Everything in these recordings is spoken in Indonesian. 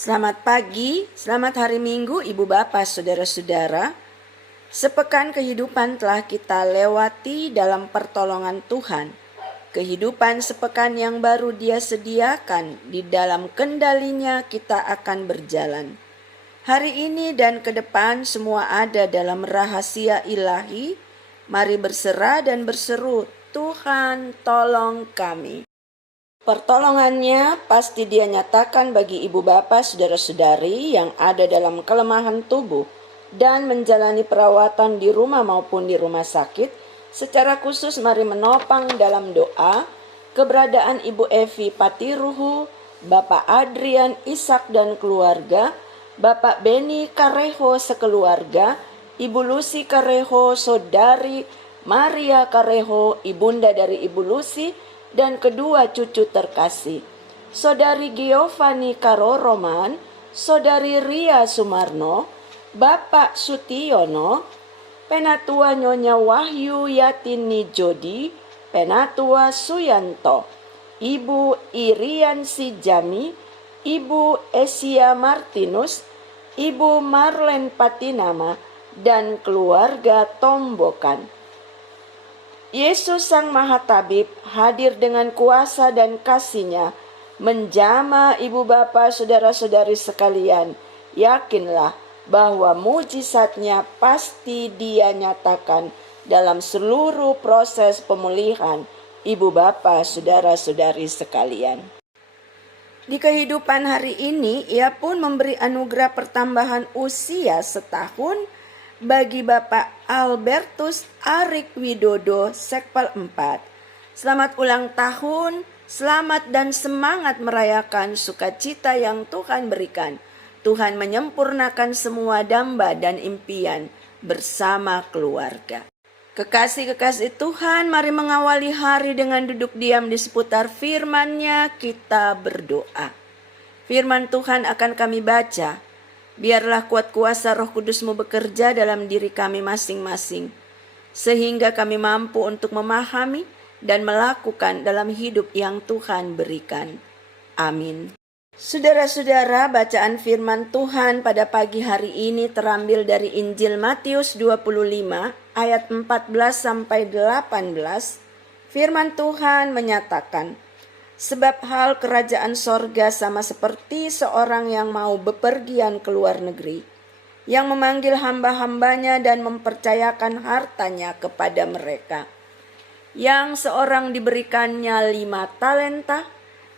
Selamat pagi, selamat hari Minggu Ibu Bapak, Saudara-saudara. Sepekan kehidupan telah kita lewati dalam pertolongan Tuhan. Kehidupan sepekan yang baru Dia sediakan, di dalam kendalinya kita akan berjalan. Hari ini dan ke depan semua ada dalam rahasia ilahi. Mari berserah dan berseru, Tuhan tolong kami. Pertolongannya pasti Dia nyatakan bagi ibu bapak saudara-saudari yang ada dalam kelemahan tubuh dan menjalani perawatan di rumah maupun di rumah sakit. Secara khusus mari menopang dalam doa keberadaan Ibu Evi Patiruhu, Bapak Adrian Ishak dan keluarga, Bapak Beni Kareho sekeluarga, Ibu Lucy Kareho, Saudari Maria Kareho, ibunda dari Ibu Lucy, dan kedua cucu terkasih, Saudari Giovanni Karoroman, Saudari Ria Sumarno, Bapak Sutiono, Penatua Nyonya Wahyu Yatini Jodi, Penatua Suyanto, Ibu Irian Sijami, Ibu Esia Martinus, Ibu Marlen Patinama, dan keluarga Tombokan. Yesus Sang Maha Tabib hadir dengan kuasa dan kasih-Nya menjamah ibu bapak saudara-saudari sekalian. Yakinlah bahwa mujizat-Nya pasti Dia nyatakan dalam seluruh proses pemulihan ibu bapak saudara-saudari sekalian. Di kehidupan hari ini Ia pun memberi anugerah pertambahan usia setahun bagi Bapak Albertus Arik Widodo Sekpal 4. Selamat ulang tahun, selamat dan semangat merayakan sukacita yang Tuhan berikan. Tuhan menyempurnakan semua damba dan impian bersama keluarga. Kekasih-kekasih Tuhan, mari mengawali hari dengan duduk diam di seputar firman-Nya. Kita berdoa. Firman Tuhan akan kami baca. Biarlah kuat kuasa Roh Kudus-Mu bekerja dalam diri kami masing-masing, sehingga kami mampu untuk memahami dan melakukan dalam hidup yang Tuhan berikan. Amin. Saudara-saudara, bacaan firman Tuhan pada pagi hari ini terambil dari Injil Matius 25 ayat 14-18. Firman Tuhan menyatakan, sebab hal kerajaan sorga sama seperti seorang yang mau bepergian ke luar negeri, yang memanggil hamba-hambanya dan mempercayakan hartanya kepada mereka. Yang seorang diberikannya 5 talenta,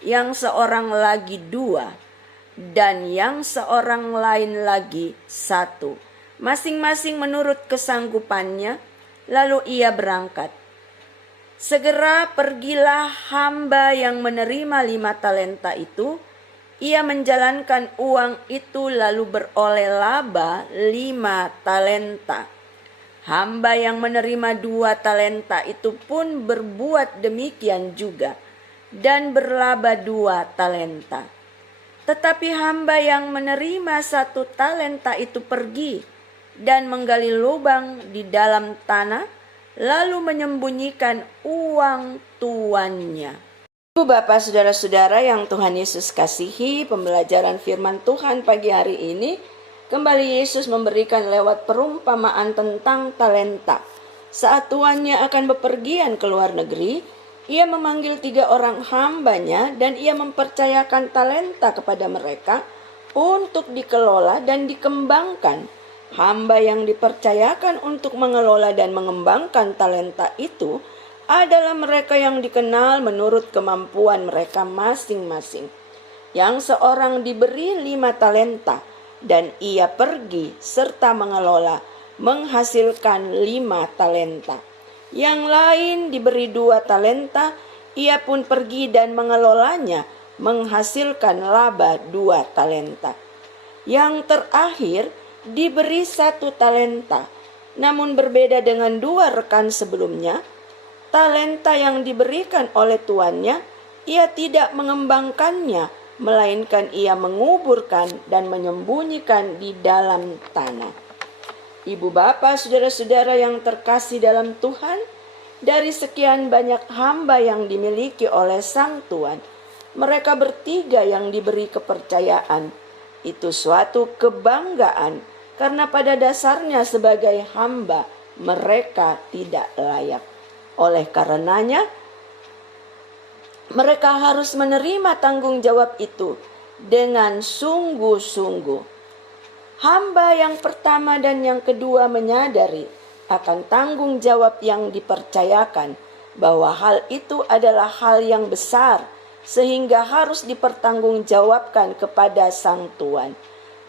yang seorang lagi 2, dan yang seorang lain lagi 1, masing-masing menurut kesanggupannya, lalu ia berangkat. Segera pergilah hamba yang menerima 5 talenta itu. Ia menjalankan uang itu lalu beroleh laba 5 talenta. Hamba yang menerima 2 talenta itu pun berbuat demikian juga dan berlaba 2 talenta. Tetapi hamba yang menerima 1 talenta itu pergi dan menggali lubang di dalam tanah, lalu menyembunyikan uang tuannya. Ibu bapak saudara-saudara yang Tuhan Yesus kasihi, pembelajaran firman Tuhan pagi hari ini kembali Yesus memberikan lewat perumpamaan tentang talenta. Saat tuannya akan bepergian ke luar negeri, ia memanggil 3 orang hambanya dan ia mempercayakan talenta kepada mereka untuk dikelola dan dikembangkan. Hamba yang dipercayakan untuk mengelola dan mengembangkan talenta itu adalah mereka yang dikenal menurut kemampuan mereka masing-masing. Yang seorang diberi 5 talenta dan ia pergi serta mengelola, menghasilkan 5 talenta. Yang lain diberi 2 talenta, ia pun pergi dan mengelolanya, menghasilkan laba 2 talenta. Yang terakhir diberi 1 talenta, namun berbeda dengan 2 rekan sebelumnya. Talenta yang diberikan oleh tuannya, ia tidak mengembangkannya, melainkan ia menguburkan dan menyembunyikan di dalam tanah. Ibu bapak, saudara-saudara yang terkasih dalam Tuhan, dari sekian banyak hamba yang dimiliki oleh Sang Tuan, mereka bertiga yang diberi kepercayaan Itu suatu kebanggaan karena pada dasarnya sebagai hamba mereka tidak layak. Oleh karenanya mereka harus menerima tanggung jawab itu dengan sungguh-sungguh. Hamba yang pertama dan yang kedua menyadari akan tanggung jawab yang dipercayakan, bahwa hal itu adalah hal yang besar sehingga harus dipertanggungjawabkan kepada sang tuan.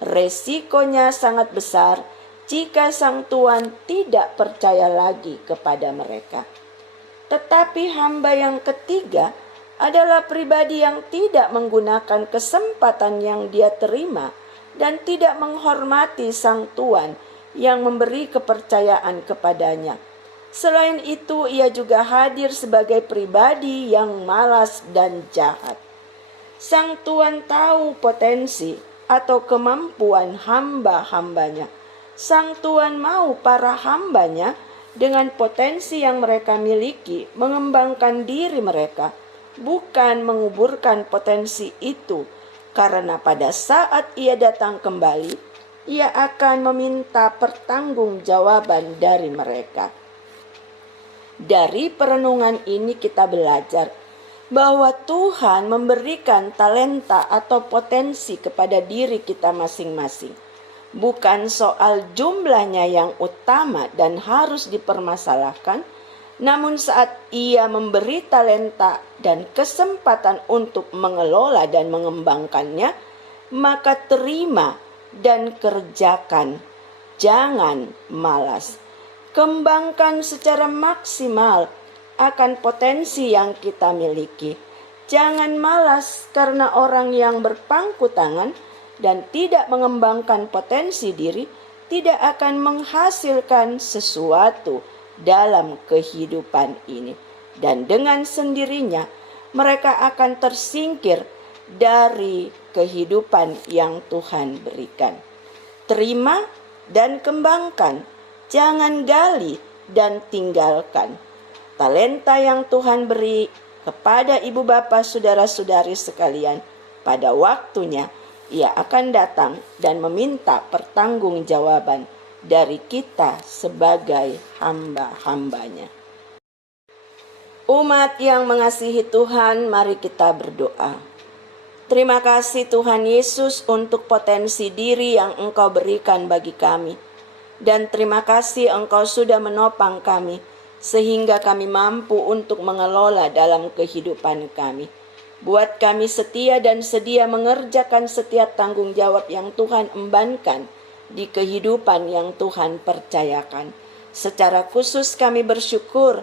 Resikonya sangat besar jika sang tuan tidak percaya lagi kepada mereka. Tetapi hamba yang ketiga adalah pribadi yang tidak menggunakan kesempatan yang dia terima dan tidak menghormati sang tuan yang memberi kepercayaan kepadanya. Selain itu, ia juga hadir sebagai pribadi yang malas dan jahat. Sang tuan tahu potensi atau kemampuan hamba-hambanya. Sang tuan mau para hambanya dengan potensi yang mereka miliki mengembangkan diri mereka, bukan menguburkan potensi itu, karena pada saat ia datang kembali, ia akan meminta pertanggungjawaban dari mereka. Dari perenungan ini kita belajar bahwa Tuhan memberikan talenta atau potensi kepada diri kita masing-masing. Bukan soal jumlahnya yang utama dan harus dipermasalahkan, namun saat ia memberi talenta dan kesempatan untuk mengelola dan mengembangkannya, maka terima dan kerjakan. Jangan malas. Kembangkan secara maksimal akan potensi yang kita miliki. Jangan malas karena orang yang berpangku tangan dan tidak mengembangkan potensi diri tidak akan menghasilkan sesuatu dalam kehidupan ini. Dan dengan sendirinya mereka akan tersingkir dari kehidupan yang Tuhan berikan. Terima dan kembangkan. Jangan gali dan tinggalkan. Talenta yang Tuhan beri kepada ibu bapa saudara-saudari sekalian, pada waktunya ia akan datang dan meminta pertanggungjawaban dari kita sebagai hamba-hambanya. Umat yang mengasihi Tuhan, mari kita berdoa. Terima kasih Tuhan Yesus untuk potensi diri yang Engkau berikan bagi kami. Dan terima kasih Engkau sudah menopang kami, sehingga kami mampu untuk mengelola dalam kehidupan kami. Buat kami setia dan sedia mengerjakan setiap tanggung jawab yang Tuhan embankan di kehidupan yang Tuhan percayakan. Secara khusus kami bersyukur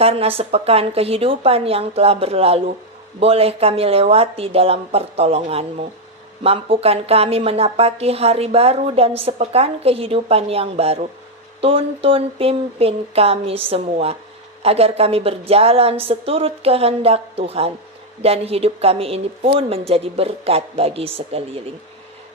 karena sepekan kehidupan yang telah berlalu boleh kami lewati dalam pertolongan-Mu. Mampukan kami menapaki hari baru dan sepekan kehidupan yang baru. Tuntun pimpin kami semua, agar kami berjalan seturut kehendak Tuhan, dan hidup kami ini pun menjadi berkat bagi sekeliling.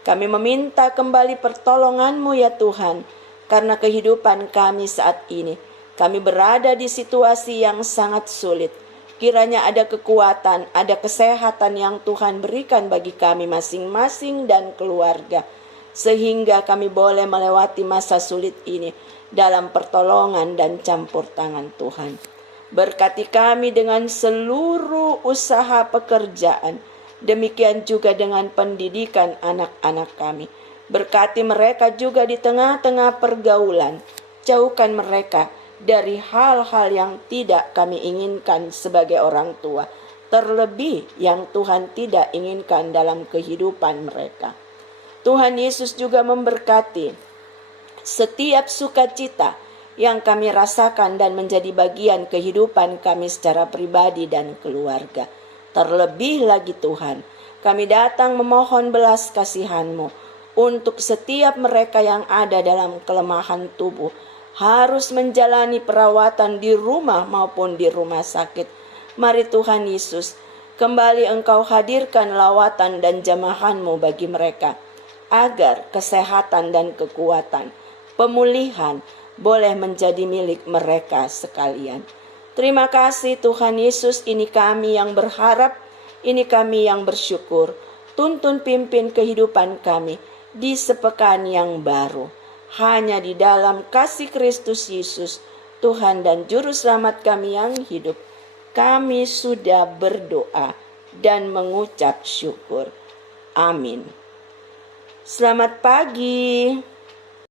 Kami meminta kembali pertolongan-Mu ya Tuhan, karena kehidupan kami saat ini. Kami berada di situasi yang sangat sulit. Kiranya ada kekuatan, ada kesehatan yang Tuhan berikan bagi kami masing-masing dan keluarga, sehingga kami boleh melewati masa sulit ini dalam pertolongan dan campur tangan Tuhan. Berkati kami dengan seluruh usaha pekerjaan, demikian juga dengan pendidikan anak-anak kami. Berkati mereka juga di tengah-tengah pergaulan, jauhkan mereka dari hal-hal yang tidak kami inginkan sebagai orang tua, terlebih yang Tuhan tidak inginkan dalam kehidupan mereka. Tuhan Yesus juga memberkati setiap sukacita yang kami rasakan dan menjadi bagian kehidupan kami secara pribadi dan keluarga. Terlebih lagi Tuhan, kami datang memohon belas kasihan-Mu untuk setiap mereka yang ada dalam kelemahan tubuh, harus menjalani perawatan di rumah maupun di rumah sakit. Mari Tuhan Yesus, kembali Engkau hadirkan lawatan dan jamahan-Mu bagi mereka, agar kesehatan dan kekuatan, pemulihan boleh menjadi milik mereka sekalian. Terima kasih Tuhan Yesus, ini kami yang berharap, ini kami yang bersyukur. tuntun pimpin kehidupan kami di sepekan yang baru. Hanya di dalam kasih Kristus Yesus, Tuhan dan Juru Selamat kami yang hidup, kami sudah berdoa dan mengucap syukur. Amin. Selamat pagi.